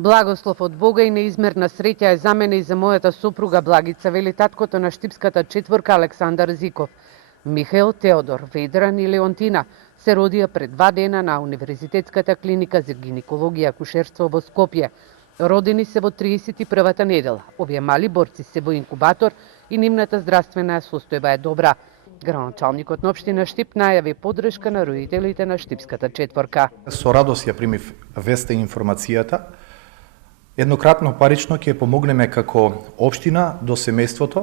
Благослов од Бога и неизмерна среќа е за мене и за мојата сопруга Благица, вели таткото на штипската четворка Александар Зиков. Михаел, Теодор, Ведран и Леонтина се родија пред 2 дена на Универзитетската клиника за гинекологија и акушерство во Скопје. Родени се во 31-та недела. Овие мали борци се во инкубатор и нивната здравствена состојба е добра. Градоначалникот на општина Штип најави поддршка на родителите на штипската четворка. Со радост ја примив веста и информацијата. Еднократно парично ќе помогнеме како општина до семејството,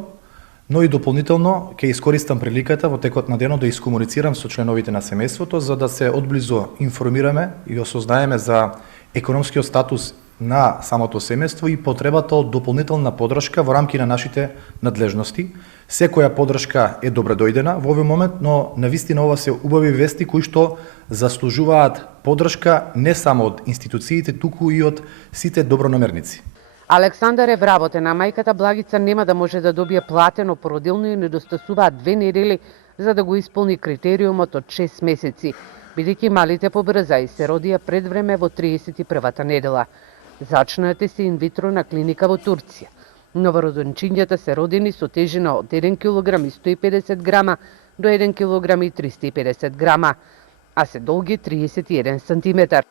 но и дополнително ќе искористам приликата во текот на денот да искомуницирам со членовите на семејството за да се одблизу информираме и осознаеме за економскиот статус на самото семејство и потребата од дополнителна поддршка во рамки на нашите надлежности. Секоја поддршка е добредојдена во овој момент, но навистина ова се убави вести кои што заслужуваат поддршка не само од институциите, туку и од сите добронамерници. Александар е вработен, а мајката Благица нема да може да добие платено породилно и недостасуваат 2 недели за да го исполни критериумот од 6 месеци, бидејќи малите побрза и се родија пред време во 31-та недела. Зачнате се инвитро на клиника во Турција. Новороденчињата се родени со тежина од 1 кг и 150 грама до 1 кг и 350 грама, а се долги 31 сантиметар.